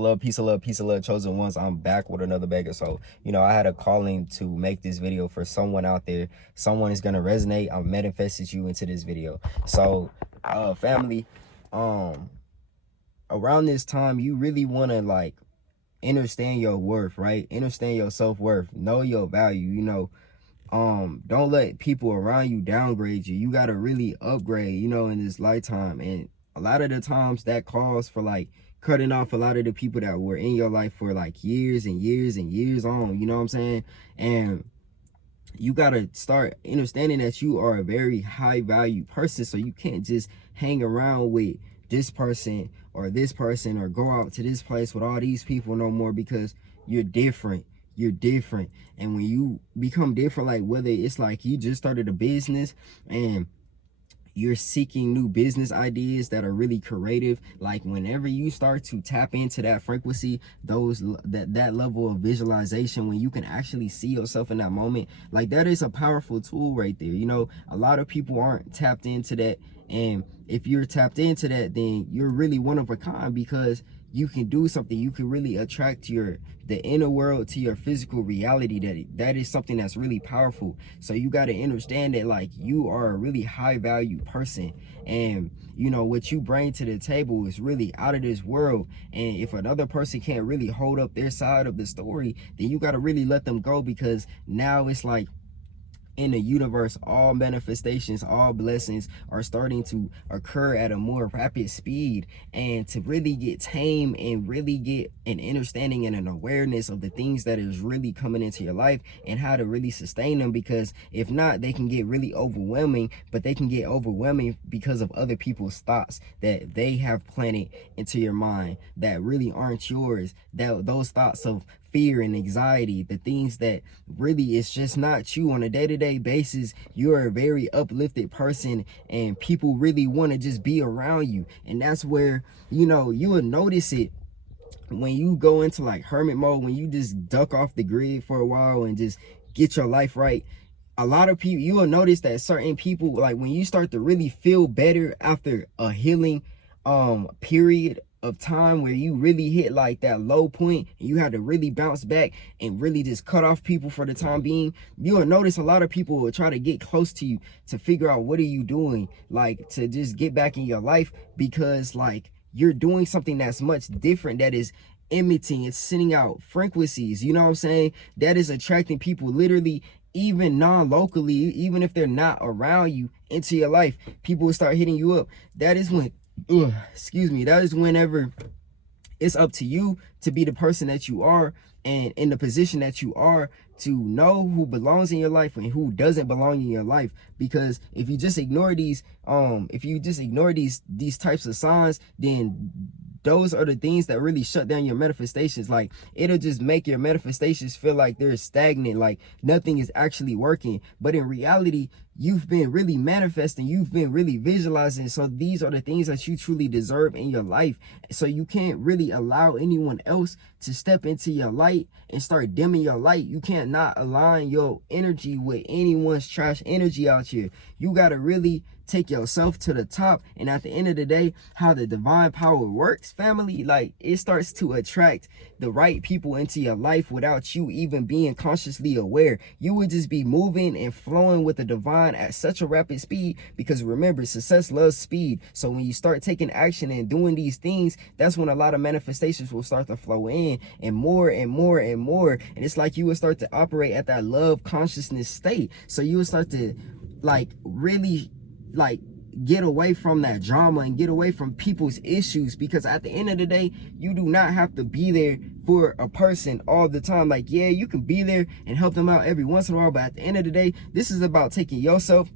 Love, peace of love, chosen ones. I'm back with another bagger. So, I had a calling to make this video for someone out there. Someone is gonna resonate. I manifested you into this video. So, family, around this time, you really wanna understand your worth, right? Understand your self-worth. Know your value, don't let people around you downgrade you. You gotta really upgrade, in this lifetime. And a lot of the times that calls for cutting off a lot of the people that were in your life for years and years and years on, you know what I'm saying? And you gotta start understanding that you are a very high value person, so you can't just hang around with this person or go out to this place with all these people no more, because you're different. And when you become different, whether it's you just started a business and you're seeking new business ideas that are really creative, whenever you start to tap into that frequency, that level of visualization, when you can actually see yourself in that moment, that is a powerful tool right there. A lot of people aren't tapped into that, and if you're tapped into that, then you're really one of a kind, because you can do something. You can really attract the inner world to your physical reality. That is something that's really powerful. So you got to understand that you are a really high value person, and what you bring to the table is really out of this world. And if another person can't really hold up their side of the story, then you got to really let them go, because now it's in the universe, all manifestations, all blessings are starting to occur at a more rapid speed. And to really get tame and really get an understanding and an awareness of the things that is really coming into your life and how to really sustain them, because if not, they can get really overwhelming. But they can get overwhelming because of other people's thoughts that they have planted into your mind that really aren't yours. Those thoughts of fear and anxiety, the things that really is just not you on a day-to-day basis. You're a very uplifted person, and people really want to just be around you. And that's where you will notice it when you go into hermit mode, when you just duck off the grid for a while and just get your life right. A lot of people, you will notice that certain people, when you start to really feel better after a healing period of time, where you really hit that low point and you had to really bounce back and really just cut off people for the time being, you'll notice a lot of people will try to get close to you to figure out what are you doing, to just get back in your life, because you're doing something that's much different, that is emitting, it's sending out frequencies, you know what I'm saying, that is attracting people literally, even non-locally, even if they're not around you, into your life. People will start hitting you up. That is when that is whenever it's up to you to be the person that you are, and in the position that you are, to know who belongs in your life and who doesn't belong in your life. Because if you just ignore these these types of signs, then those are the things that really shut down your manifestations. It'll just make your manifestations feel like they're stagnant, nothing is actually working. But in reality, you've been really manifesting, you've been really visualizing. So these are the things that you truly deserve in your life. So you can't really allow anyone else to step into your light and start dimming your light. You can't not align your energy with anyone's trash energy out here. You got to really take yourself to the top. And at the end of the day, how the divine power works, family, it starts to attract the right people into your life without you even being consciously aware. You would just be moving and flowing with the divine at such a rapid speed, because remember, success loves speed. So when you start taking action and doing these things, that's when a lot of manifestations will start to flow in, and more and more and more. And it's you will start to operate at that love consciousness state. So you will start to really get away from that drama and get away from people's issues, because at the end of the day, you do not have to be there for a person all the time. Yeah, you can be there and help them out every once in a while, but at the end of the day, this is about taking yourself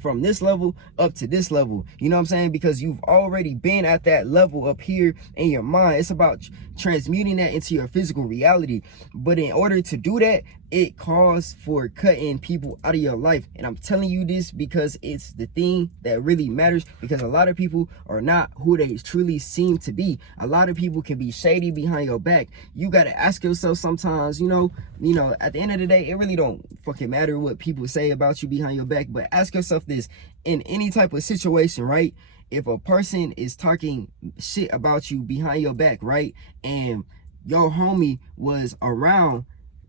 from this level up to this level, you know what I'm saying? Because you've already been at that level up here in your mind. It's about transmuting that into your physical reality. But in order to do that, it calls for cutting people out of your life. And I'm telling you this because it's the thing that really matters, because a lot of people are not who they truly seem to be. A lot of people can be shady behind your back. You got to ask yourself sometimes, at the end of the day, it really don't fucking matter what people say about you behind your back, but ask yourself this: in any type of situation, right? if a person is talking shit about you behind your back, right, and your homie was around,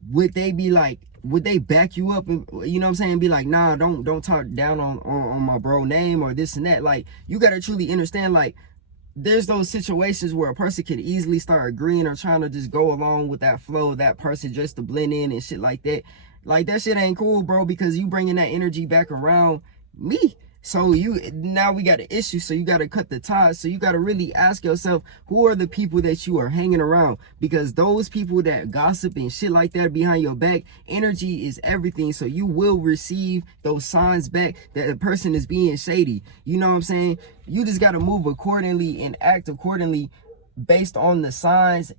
would they be like, would they back you up and, you know what I'm saying, be like, nah, don't talk down on my bro name or this and that? Like, you gotta truly understand, like, there's those situations where a person could easily start agreeing or trying to just go along with that flow of that person just to blend in and shit like that. Like, that shit ain't cool, bro, because you bringing that energy back around me. So now we got an issue. So you got to cut the ties. So you got to really ask yourself, who are the people that you are hanging around? Because those people that gossip and shit like that behind your back, energy is everything. So you will receive those signs back that a person is being shady. You know what I'm saying? You just got to move accordingly and act accordingly based on the signs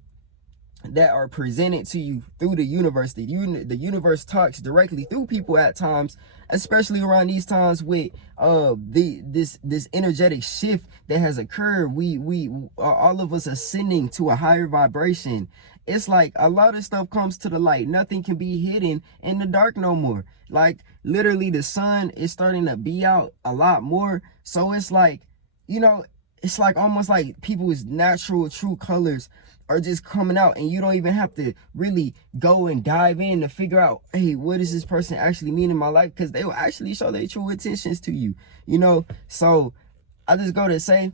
that are presented to you through the universe. The universe talks directly through people at times, especially around these times with this energetic shift that has occurred. We all of us ascending to a higher vibration. It's like a lot of stuff comes to the light. Nothing can be hidden in the dark no more. Like, literally, the sun is starting to be out a lot more. So it's like, you know, it's like almost like people's natural true colors are just coming out, and you don't even have to really go and dive in to figure out, hey, what does this person actually mean in my life? Because they will actually show their true intentions to you, you know. So I just go to say,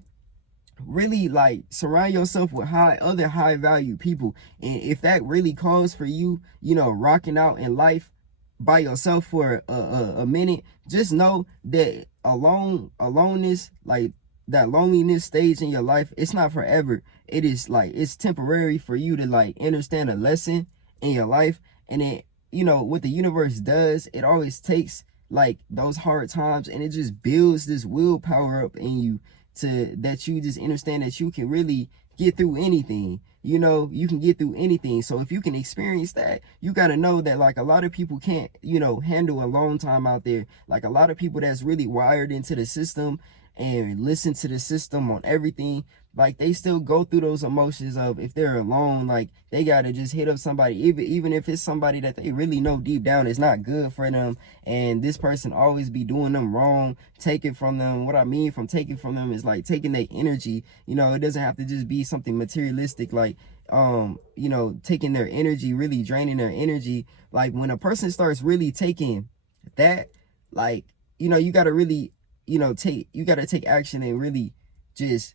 really, like, surround yourself with other high value people. And if that really calls for you, you know, rocking out in life by yourself for a minute, just know that aloneness, like that loneliness stage in your life, it's not forever. It is like, it's temporary for you to like understand a lesson in your life. And then, you know, what the universe does, it always takes like those hard times and it just builds this willpower up in you, to that you just understand that you can really get through anything. You know, you can get through anything. So if you can experience that, you got to know that, like, a lot of people can't, you know, handle a long time out there. Like, a lot of people that's really wired into the system and listen to the system on everything, like, they still go through those emotions of, if they're alone, like, they got to just hit up somebody, even if it's somebody that they really know deep down is not good for them, and this person always be doing them wrong, take it from them. What I mean from taking from them is like taking their energy. You know, it doesn't have to just be something materialistic, like, you know, taking their energy, really draining their energy. Like, when a person starts really taking that, like, you know, you got to really, you know, you got to take action and really just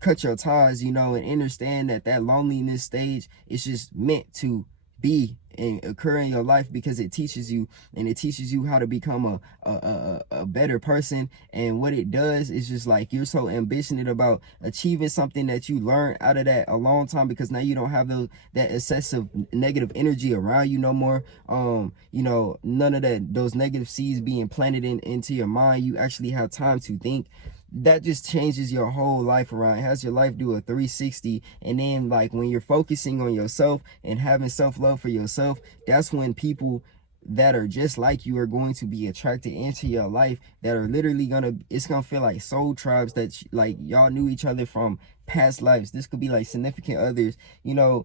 cut your ties, you know, and understand that that loneliness stage is just meant to be and occur in your life, because it teaches you, and it teaches you how to become a better person. And what it does is just like, you're so ambitious about achieving something that you learned out of that a long time, because now you don't have that excessive negative energy around you no more. You know, none of those negative seeds being planted into your mind. You actually have time to think. That just changes your whole life around. It has your life do a 360. And then, like, when you're focusing on yourself and having self-love for yourself, that's when people that are just like you are going to be attracted into your life, that are literally it's gonna feel like soul tribes, that like y'all knew each other from past lives. This could be like significant others, you know,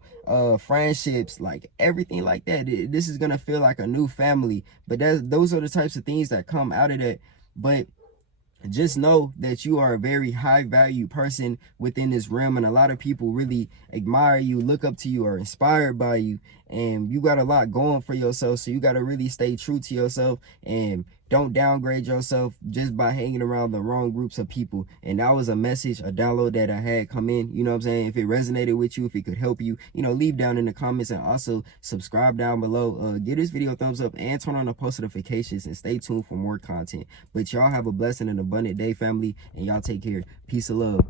friendships, like everything like that. This is gonna feel like a new family. But those are the types of things that come out of that. But just know that you are a very high value person within this realm, and a lot of people really admire you, look up to you, are inspired by you, and you got a lot going for yourself. So you got to really stay true to yourself and don't downgrade yourself just by hanging around the wrong groups of people. And that was a message, a download that I had come in. You know what I'm saying? If it resonated with you, if it could help you, you know, leave down in the comments, and also subscribe down below. Give this video a thumbs up and turn on the post notifications, and stay tuned for more content. But y'all have a blessed and an abundant day, family, and y'all take care. Peace and love.